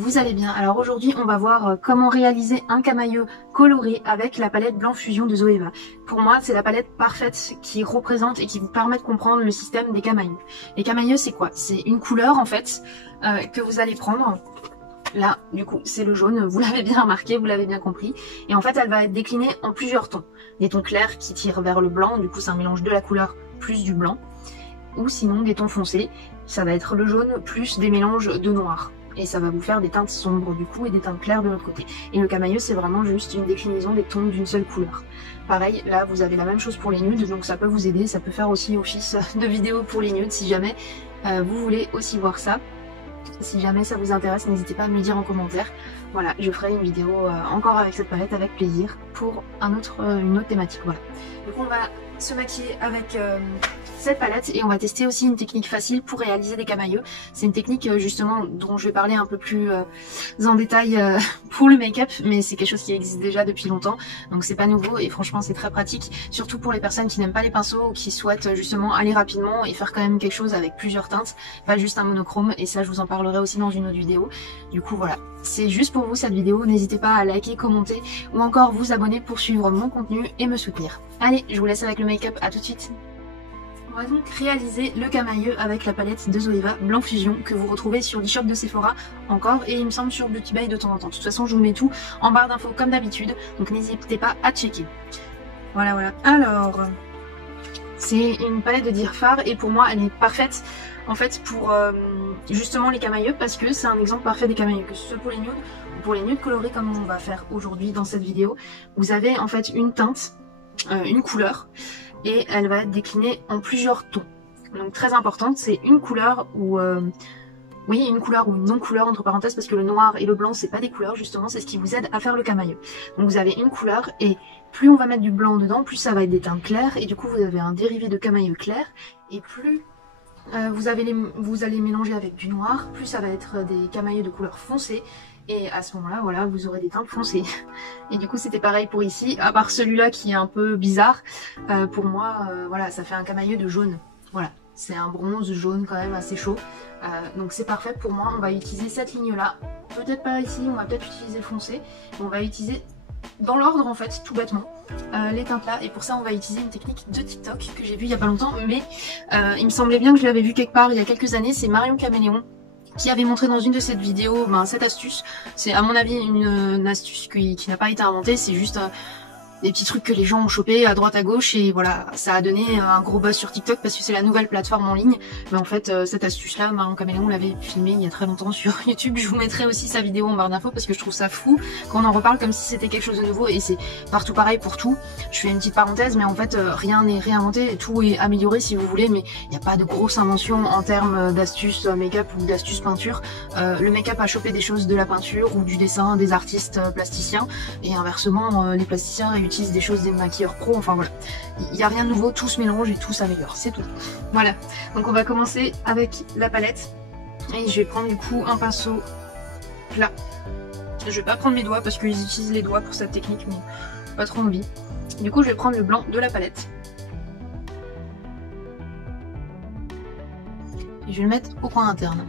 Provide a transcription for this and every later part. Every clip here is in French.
vous allez bien. Alors aujourd'hui on va voir comment réaliser un camailleux coloré avec la palette Blanc Fusion de Zoeva. Pour moi c'est la palette parfaite qui représente et qui vous permet de comprendre le système des camailleux. Les camailleux c'est quoi? C'est une couleur en fait que vous allez prendre. Là, du coup, c'est le jaune, vous l'avez bien remarqué, vous l'avez bien compris. Et en fait, elle va être déclinée en plusieurs tons. Des tons clairs qui tirent vers le blanc, du coup c'est un mélange de la couleur plus du blanc. Ou sinon des tons foncés, ça va être le jaune plus des mélanges de noir. Et ça va vous faire des teintes sombres du coup et des teintes claires de l'autre côté. Et le camailleux c'est vraiment juste une déclinaison des tons d'une seule couleur. Pareil, là vous avez la même chose pour les nudes, donc ça peut vous aider, ça peut faire aussi office de vidéo pour les nudes si jamais vous voulez aussi voir ça. Si jamais ça vous intéresse, n'hésitez pas à me le dire en commentaire. Voilà, je ferai une vidéo encore avec cette palette avec plaisir pour une autre thématique. Voilà. Donc on va se maquiller avec cette palette et on va tester aussi une technique facile pour réaliser des camailleux. C'est une technique justement dont je vais parler un peu plus en détail pour le make-up, mais c'est quelque chose qui existe déjà depuis longtemps, donc c'est pas nouveau et franchement c'est très pratique, surtout pour les personnes qui n'aiment pas les pinceaux ou qui souhaitent justement aller rapidement et faire quand même quelque chose avec plusieurs teintes, pas juste un monochrome, et ça je vous en parlerai aussi dans une autre vidéo. Du coup voilà, c'est juste pour vous cette vidéo, n'hésitez pas à liker, commenter ou encore vous abonner pour suivre mon contenu et me soutenir. Allez, je vous laisse avec le make-up, à tout de suite. On va donc réaliser le camailleux avec la palette de Zoeva Blanc Fusion que vous retrouvez sur l'e-shop de Sephora encore et il me semble sur Beauty Bay de temps en temps. De toute façon je vous mets tout en barre d'infos comme d'habitude, donc n'hésitez pas à checker. Voilà. Alors, c'est une palette de Dear Far et pour moi elle est parfaite en fait pour justement les camailleux parce que c'est un exemple parfait des camailleux, que ce soit pour les nudes ou pour les nudes colorés comme on va faire aujourd'hui dans cette vidéo. Vous avez en fait une teinte, une couleur, et elle va être déclinée en plusieurs tons. Donc très importante, c'est une couleur ou oui, une couleur ou une non-couleur entre parenthèses, parce que le noir et le blanc c'est pas des couleurs justement, c'est ce qui vous aide à faire le camailleux. Donc vous avez une couleur et plus on va mettre du blanc dedans, plus ça va être des teintes claires et du coup vous avez un dérivé de camailleux clair, et plus vous allez mélanger avec du noir, plus ça va être des camailleux de couleur foncée. Et à ce moment-là, voilà, vous aurez des teintes foncées. Et du coup, c'était pareil pour ici, à part celui-là qui est un peu bizarre. Pour moi, voilà, ça fait un camailleux de jaune. Voilà, c'est un bronze jaune quand même assez chaud. Donc c'est parfait pour moi. On va utiliser cette ligne-là. Peut-être pas ici, on va peut-être utiliser foncé. On va utiliser dans l'ordre en fait, tout bêtement, les teintes là. Et pour ça, on va utiliser une technique de TikTok que j'ai vue il y a pas longtemps. Mais il me semblait bien que je l'avais vue quelque part il y a quelques années. C'est Marion Caméléon qui avait montré dans une de ses vidéos cette astuce. C'est à mon avis une astuce qui n'a pas été inventée, c'est juste des petits trucs que les gens ont chopé à droite à gauche et voilà, ça a donné un gros buzz sur TikTok parce que c'est la nouvelle plateforme en ligne. Mais en fait cette astuce là, Marion Caméléon l'avait filmée il y a très longtemps sur YouTube. Je vous mettrai aussi sa vidéo en barre d'infos parce que je trouve ça fou quand on en reparle comme si c'était quelque chose de nouveau, et c'est partout pareil pour tout. Je fais une petite parenthèse, mais en fait rien n'est réinventé, tout est amélioré si vous voulez, mais il n'y a pas de grosse invention en termes d'astuces make-up ou d'astuces peinture. Le make-up a chopé des choses de la peinture ou du dessin des artistes plasticiens, et inversement les plasticiens utilisent des choses des maquilleurs pro, enfin voilà. Il n'y a rien de nouveau, tout se mélange et tout s'améliore, c'est tout. Voilà, donc on va commencer avec la palette. Et je vais prendre du coup un pinceau plat. Je vais pas prendre mes doigts parce qu'ils utilisent les doigts pour cette technique, mais pas trop envie. Du coup je vais prendre le blanc de la palette. Et je vais le mettre au coin interne.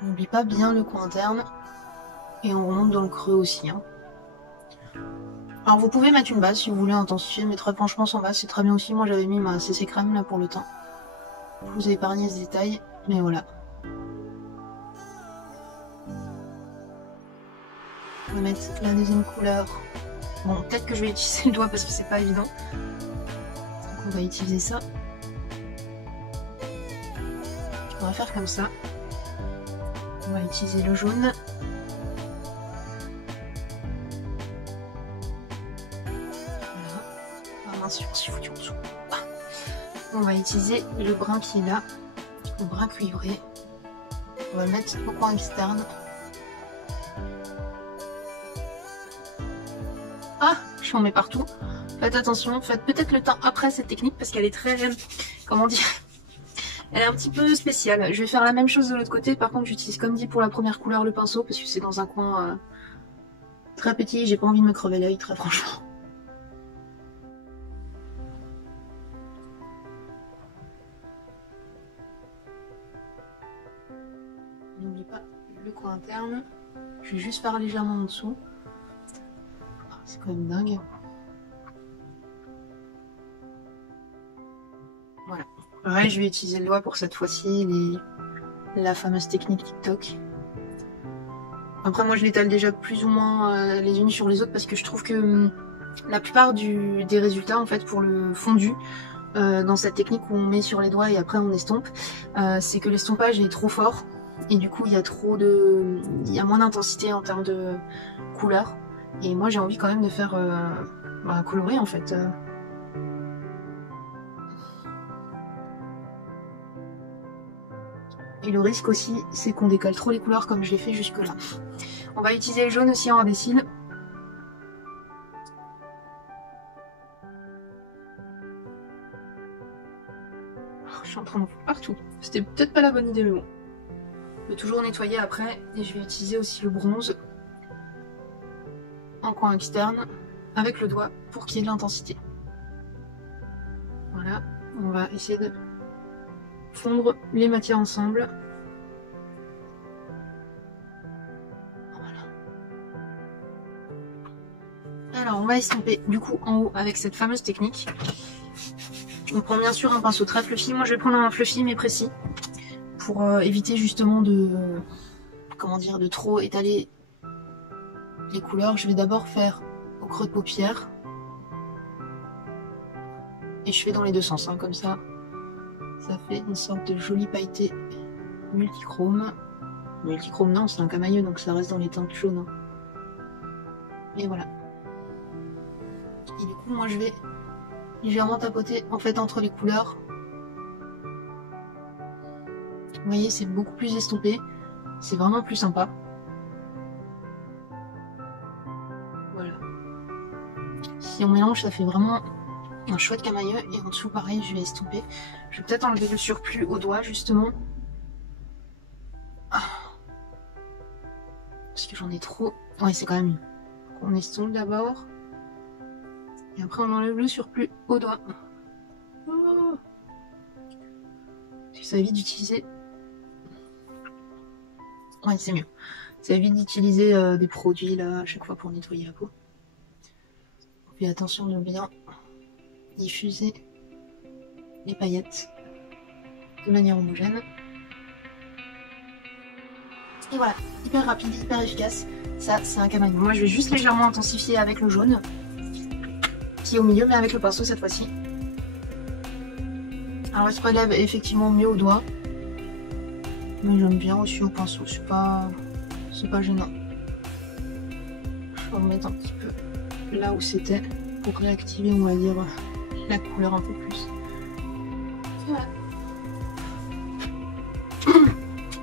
On n'oublie pas bien le coin interne et on remonte dans le creux aussi. Alors vous pouvez mettre une base si vous voulez intensifier, mais très franchement sans base c'est très bien aussi. Moi j'avais mis ma CC crème là pour le teint. Je vous ai épargné ce détail, mais voilà. On va mettre la deuxième couleur. Bon, peut-être que je vais utiliser le doigt parce que c'est pas évident. Donc on va utiliser ça. On va faire comme ça. On va utiliser le jaune. Voilà. Ah mince, je me suis foutu en dessous. On va utiliser le brun qui est là, le brun cuivré. On va le mettre au coin externe. Ah, j'en mets partout. Faites attention, faites peut-être le teint après cette technique parce qu'elle est très, comment dire, elle est un petit peu spéciale. Je vais faire la même chose de l'autre côté. Par contre, j'utilise comme dit pour la première couleur le pinceau parce que c'est dans un coin très petit, j'ai pas envie de me crever l'œil, très franchement. N'oublie pas le coin interne. Je vais juste faire légèrement en dessous. C'est quand même dingue. Voilà. Pareil, je vais utiliser le doigt pour cette fois-ci, la fameuse technique TikTok. Après, moi, je l'étale déjà plus ou moins les unes sur les autres parce que je trouve que la plupart des résultats, en fait, pour le fondu, dans cette technique où on met sur les doigts et après on estompe, c'est que l'estompage est trop fort et du coup, il y a moins d'intensité en termes de couleur. Et moi, j'ai envie quand même de faire colorer, en fait. Et le risque aussi, c'est qu'on décolle trop les couleurs comme je l'ai fait jusque là. On va utiliser le jaune aussi en indécile. Je suis en train d'en faire partout. C'était peut-être pas la bonne idée, mais bon. Je vais toujours nettoyer après. Et je vais utiliser aussi le bronze en coin externe avec le doigt pour qu'il y ait de l'intensité. Voilà. On va essayer de fondre les matières ensemble. Voilà. Alors on va estomper du coup en haut avec cette fameuse technique. On prend bien sûr un pinceau très fluffy. Moi je vais prendre un fluffy mais précis pour éviter justement de trop étaler les couleurs. Je vais d'abord faire au creux de paupière et je fais dans les deux sens, hein, comme ça. Ça fait une sorte de joli pailleté multichrome. Multichrome non, c'est un camailleux donc ça reste dans les teintes jaunes. Et voilà. Et du coup moi je vais légèrement tapoter en fait entre les couleurs. Vous voyez, c'est beaucoup plus estompé. C'est vraiment plus sympa. Voilà. Si on mélange, ça fait vraiment un chouette camailleux. Et en dessous, pareil, je vais estomper. Je vais peut-être enlever le surplus au doigt, justement. Parce que j'en ai trop. Ouais, c'est quand même mieux. On estompe d'abord. Et après, on enlève le surplus au doigt. Oh. Ça évite d'utiliser... Ouais, c'est mieux. Ça évite d'utiliser des produits là à chaque fois pour nettoyer la peau. Puis attention de bien diffuser les paillettes de manière homogène. Et voilà, hyper rapide, hyper efficace. Ça, c'est un camailleux. Moi, je vais juste légèrement intensifier avec le jaune qui est au milieu, mais avec le pinceau cette fois-ci. Alors, il se prélève effectivement mieux au doigt. Mais j'aime bien aussi au pinceau, c'est pas gênant. Je vais remettre un petit peu là où c'était pour réactiver, on va dire, la couleur un peu plus. Voilà.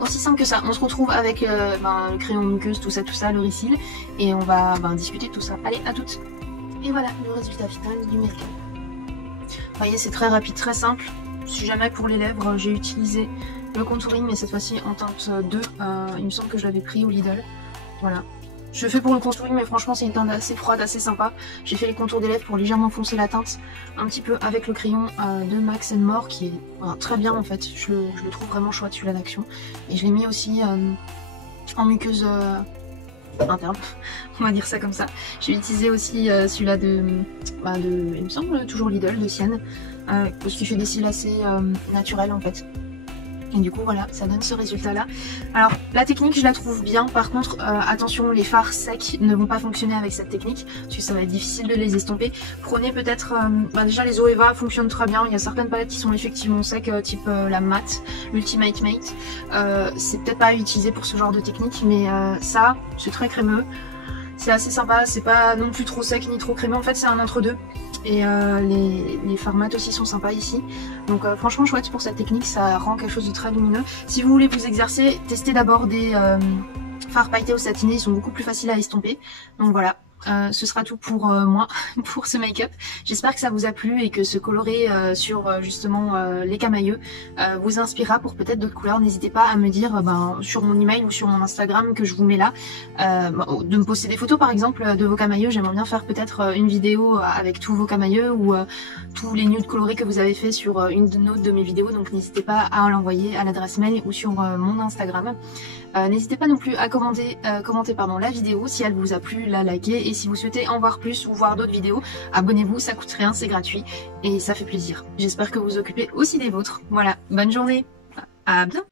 Aussi simple que ça. On se retrouve avec le crayon muqueuse, tout ça, le Risil, et on va discuter de tout ça. Allez, à toutes. Et voilà le résultat final du make-up. Vous voyez, c'est très rapide, très simple. Si jamais pour les lèvres, j'ai utilisé le contouring, mais cette fois-ci en teinte 2, il me semble que je l'avais pris au Lidl. Voilà. Je fais pour le contouring, mais franchement c'est une teinte assez froide, assez sympa. J'ai fait les contours des lèvres pour légèrement foncer la teinte un petit peu avec le crayon de Max & More, qui est très bien en fait. Je le trouve vraiment chouette celui-là d'action. Et je l'ai mis aussi en muqueuse interne, on va dire ça comme ça. J'ai utilisé aussi celui-là il me semble toujours Lidl, de Sienne, parce qu'il fait des cils assez naturels en fait. Et du coup voilà, ça donne ce résultat là. Alors la technique je la trouve bien, par contre attention, les fards secs ne vont pas fonctionner avec cette technique parce que ça va être difficile de les estomper. Prenez peut-être, déjà les Zoeva fonctionnent très bien, il y a certaines palettes qui sont effectivement secs, type la matte, l'Ultimate Mate. C'est peut-être pas à utiliser pour ce genre de technique, mais ça c'est très crémeux, c'est assez sympa, c'est pas non plus trop sec ni trop crémeux, en fait c'est un entre-deux. Et les fards mat aussi sont sympas ici. Donc franchement chouette pour cette technique, ça rend quelque chose de très lumineux. Si vous voulez vous exercer, testez d'abord des fards pailletés ou satinés, ils sont beaucoup plus faciles à estomper. Donc voilà, ce sera tout pour moi, pour ce make-up. J'espère que ça vous a plu et que ce coloré sur justement les camailleux vous inspirera pour peut-être d'autres couleurs. N'hésitez pas à me dire sur mon email ou sur mon Instagram que je vous mets là, de me poster des photos par exemple de vos camailleux. J'aimerais bien faire peut-être une vidéo avec tous vos camailleux ou tous les nudes colorés que vous avez fait sur une autre de mes vidéos. Donc n'hésitez pas à l'envoyer à l'adresse mail ou sur mon Instagram. N'hésitez pas non plus à commenter la vidéo si elle vous a plu, la liker, et si vous souhaitez en voir plus ou voir d'autres vidéos, abonnez-vous, ça coûte rien, c'est gratuit et ça fait plaisir. J'espère que vous vous occupez aussi des vôtres. Voilà, bonne journée, à bientôt.